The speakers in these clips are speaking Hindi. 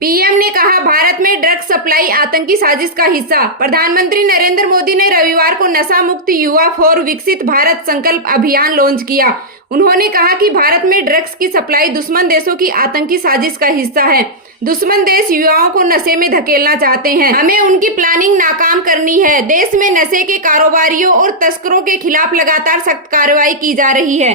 पीएम ने कहा, भारत में ड्रग सप्लाई आतंकी साजिश का हिस्सा। प्रधानमंत्री नरेंद्र मोदी ने रविवार को नशा मुक्त युवा फॉर विकसित भारत संकल्प अभियान लॉन्च किया। उन्होंने कहा कि भारत में ड्रग्स की सप्लाई दुश्मन देशों की आतंकी साजिश का हिस्सा है। दुश्मन देश युवाओं को नशे में धकेलना चाहते हैं। हमें उनकी प्लानिंग नाकाम करनी है। देश में नशे के कारोबारियों और तस्करों के खिलाफ लगातार सख्त कार्रवाई की जा रही है।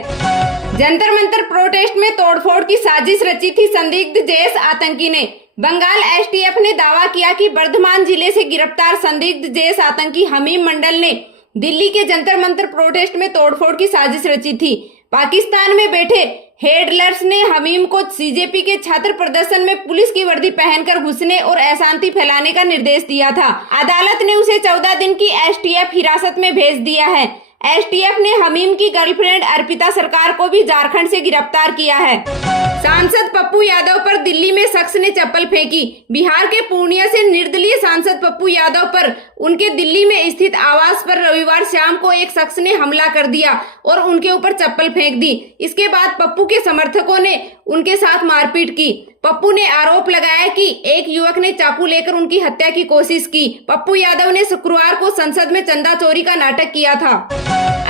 जंतर मंतर प्रोटेस्ट में तोड़फोड़ की साजिश रची थी संदिग्ध जैश आतंकी ने। बंगाल एसटीएफ ने दावा किया कि बर्धमान जिले से गिरफ्तार संदिग्ध जैश आतंकी हमीम मंडल ने दिल्ली के जंतर मंतर प्रोटेस्ट में तोड़फोड़ की साजिश रची थी। पाकिस्तान में बैठे हेडलर्स ने हमीम को सीजेपी के छात्र प्रदर्शन में पुलिस की वर्दी पहनकर घुसने और अशांति फैलाने का निर्देश दिया था। अदालत ने उसे 14 दिन की एसटीएफ हिरासत में भेज दिया है। एसटीएफ ने हमीम की गर्लफ्रेंड अर्पिता सरकार को भी झारखंड से गिरफ्तार किया है। सांसद पप्पू यादव पर दिल्ली में शख्स ने चप्पल फेंकी। बिहार के पूर्णिया से निर्दलीय सांसद पप्पू यादव पर उनके दिल्ली में स्थित आवास पर रविवार शाम को एक शख्स ने हमला कर दिया और उनके ऊपर चप्पल फेंक दी। इसके बाद पप्पू के समर्थकों ने उनके साथ मारपीट की। पप्पू ने आरोप लगाया कि एक युवक ने चाकू लेकर उनकी हत्या की कोशिश की। पप्पू यादव ने शुक्रवार को संसद में चंदा चोरी का नाटक किया था।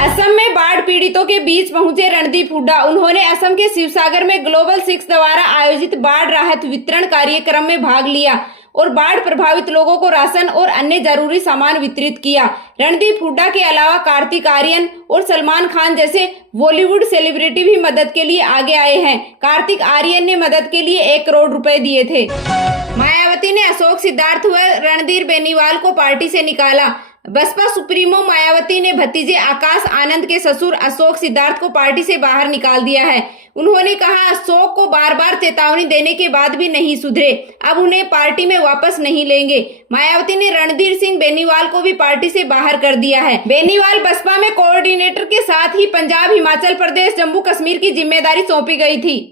असम में बाढ़ पीड़ितों के बीच पहुंचे रणदीप हुड्डा। उन्होंने असम के शिवसागर में ग्लोबल 6 द्वारा आयोजित बाढ़ राहत वितरण कार्यक्रम में भाग लिया और बाढ़ प्रभावित लोगों को राशन और अन्य जरूरी सामान वितरित किया। रणदीप हुड्डा के अलावा कार्तिक आर्यन और सलमान खान जैसे बॉलीवुड सेलिब्रिटी भी मदद के लिए आगे आए हैं। कार्तिक आर्यन ने मदद के लिए 1 करोड़ रुपए दिए थे। मायावती ने अशोक सिद्धार्थ व रणधीर बेनीवाल को पार्टी से निकाला। बसपा सुप्रीमो मायावती ने भतीजे आकाश आनंद के ससुर अशोक सिद्धार्थ को पार्टी से बाहर निकाल दिया है। उन्होंने कहा, अशोक को बार बार चेतावनी देने के बाद भी नहीं सुधरे, अब उन्हें पार्टी में वापस नहीं लेंगे। मायावती ने रणधीर सिंह बेनीवाल को भी पार्टी से बाहर कर दिया है। बेनीवाल बसपा में कोऑर्डिनेटर के साथ ही पंजाब, हिमाचल प्रदेश, जम्मू कश्मीर की जिम्मेदारी सौंपी गई थी।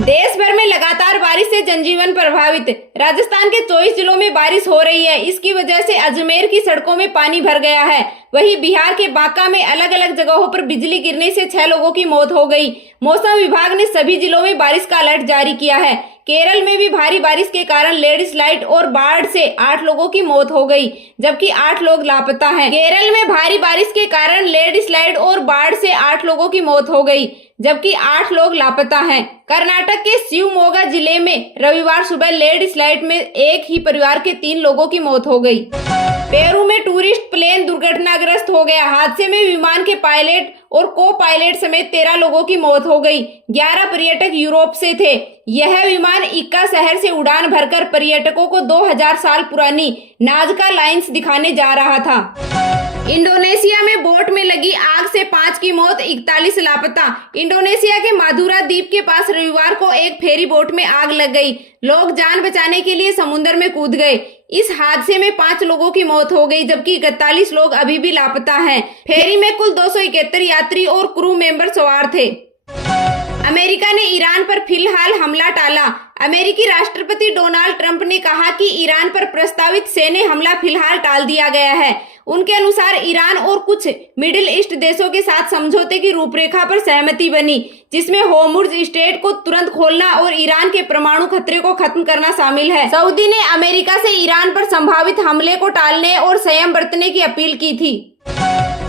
देश भर में लगातार बारिश से जनजीवन प्रभावित। राजस्थान के 24 जिलों में बारिश हो रही है। इसकी वजह से अजमेर की सड़कों में पानी भर गया है। वहीं बिहार के बांका में अलग अलग जगहों पर बिजली गिरने से 6 लोगों की मौत हो गई। मौसम विभाग ने सभी जिलों में बारिश का अलर्ट जारी किया है। केरल में भी भारी बारिश के कारण लैंडस्लाइड और बाढ़ से 8 लोगों की मौत हो गई, जबकि 8 लोग लापता हैं। केरल में भारी बारिश के कारण लैंडस्लाइड और बाढ़ से 8 लोगों की मौत हो गई, जबकि 8 लोग लापता हैं। कर्नाटक के शिवमोगा जिले में रविवार सुबह लैंडस्लाइड में एक ही परिवार के 3 लोगों की मौत हो गई। पेरू में टूरिस्ट प्लेन दुर्घटनाग्रस्त हो गया। हादसे में विमान के पायलट और को पायलट समेत 13 लोगों की मौत हो गई। 11 पर्यटक यूरोप से थे। यह विमान इक्का शहर से उड़ान भरकर पर्यटकों को 2000 साल पुरानी नाजका लाइन्स दिखाने जा रहा था। इंडोनेशिया में बोट में लगी आग से 5 की मौत, 41 लापता। इंडोनेशिया के मादुरा द्वीप के पास रविवार को एक फेरी बोट में आग लग गई। लोग जान बचाने के लिए समुद्र में कूद गए। इस हादसे में 5 लोगों की मौत हो गई, जबकि 41 लोग अभी भी लापता हैं। फेरी में कुल 271 यात्री और क्रू मेंबर सवार थे। अमेरिका ने ईरान पर फिलहाल हमला टाला। अमेरिकी राष्ट्रपति डोनाल्ड ट्रंप ने कहा कि ईरान पर प्रस्तावित सैन्य हमला फिलहाल टाल दिया गया है। उनके अनुसार ईरान और कुछ मिडिल ईस्ट देशों के साथ समझौते की रूपरेखा पर सहमति बनी, जिसमें होर्मुज़ स्ट्रेट को तुरंत खोलना और ईरान के परमाणु खतरे को खत्म करना शामिल है। सऊदी ने अमेरिका से ईरान पर संभावित हमले को टालने और संयम बरतने की अपील की थी।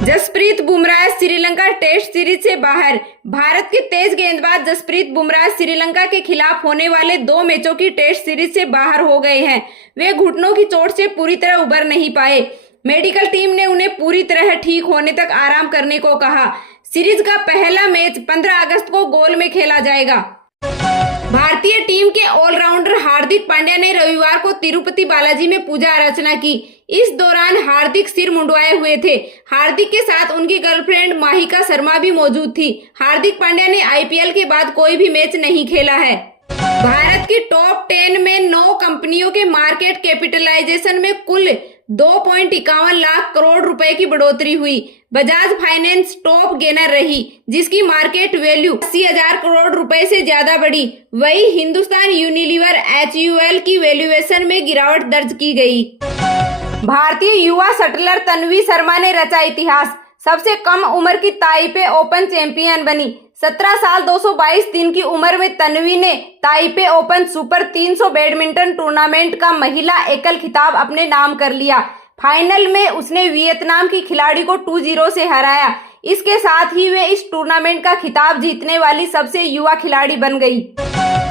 जसप्रीत बुमराह श्रीलंका टेस्ट सीरीज से बाहर। भारत के तेज गेंदबाज जसप्रीत बुमराह श्रीलंका के खिलाफ होने वाले 2 मैचों की टेस्ट सीरीज से बाहर हो गए हैं। वे घुटनों की चोट से पूरी तरह उबर नहीं पाए। मेडिकल टीम ने उन्हें पूरी तरह ठीक होने तक आराम करने को कहा। सीरीज का पहला मैच 15 अगस्त को गोल में खेला जाएगा। भारतीय टीम के ऑलराउंडर हार्दिक पांड्या ने रविवार को तिरुपति बालाजी में पूजा अर्चना की। इस दौरान हार्दिक सिर मुंडवाए हुए थे। हार्दिक के साथ उनकी गर्लफ्रेंड माहिका शर्मा भी मौजूद थी। हार्दिक पांड्या ने आईपीएल के बाद कोई भी मैच नहीं खेला है। भारत की टॉप 10 में 9 कंपनियों के मार्केट कैपिटलाइजेशन में कुल 2.51 लाख करोड़ रुपए की बढ़ोतरी हुई। बजाज फाइनेंस टॉप गेनर रही, जिसकी मार्केट वैल्यू 80,000 करोड़ रुपए से ज्यादा बढ़ी। वही हिंदुस्तान यूनिलीवर HUL की वैल्यूएशन में गिरावट दर्ज की गई। भारतीय युवा शटलर तन्वी शर्मा ने रचा इतिहास। सबसे कम उम्र की ताइपे ओपन चैंपियन बनी। 17 साल 222 दिन की उम्र में तन्वी ने Taipei open super 300 badminton tournament का महिला एकल खिताब अपने नाम कर लिया। फाइनल में उसने वियतनाम की खिलाड़ी को 2-0 से हराया। इसके साथ ही वे इस टूर्नामेंट का खिताब जीतने वाली सबसे युवा खिलाड़ी बन गई।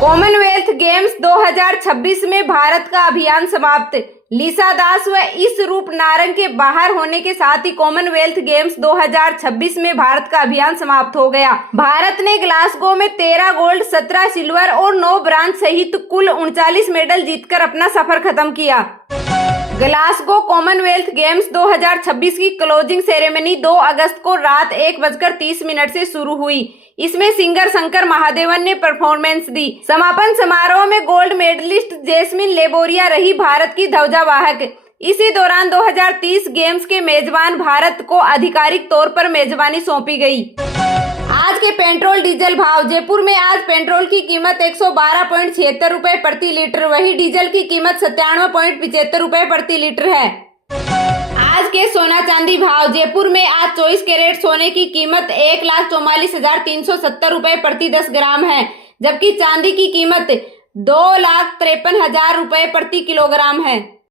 कॉमनवेल्थ गेम्स 2026 में भारत का अभियान समाप्त। लिसा दास व इस रूप नारंग के बाहर होने के साथ ही कॉमनवेल्थ गेम्स 2026 में भारत का अभियान समाप्त हो गया। भारत ने ग्लासगो में 13 गोल्ड, 17 सिल्वर और 9 ब्रांज सहित कुल 39 मेडल जीतकर अपना सफर खत्म किया। ग्लासगो कॉमनवेल्थ गेम्स 2026 की क्लोजिंग सेरेमनी 2 अगस्त को रात 1:30 से शुरू हुई। इसमें सिंगर शंकर महादेवन ने परफॉर्मेंस दी। समापन समारोह में गोल्ड मेडलिस्ट जैस्मिन लेबोरिया रही भारत की ध्वजावाहक। इसी दौरान 2030 गेम्स के मेजबान भारत को आधिकारिक तौर पर मेजबानी सौंपी गई। आज के पेट्रोल डीजल भाव। जयपुर में आज पेट्रोल की कीमत 112.76 रुपए प्रति लीटर, वही डीजल की कीमत 97.75 रुपए प्रति लीटर है। आज के सोना चांदी भाव। जयपुर में आज 24 कैरेट सोने की कीमत 1,44,370 रुपए प्रति 10 ग्राम है, जबकि चांदी की कीमत 2,53,000 रुपए प्रति किलोग्राम है।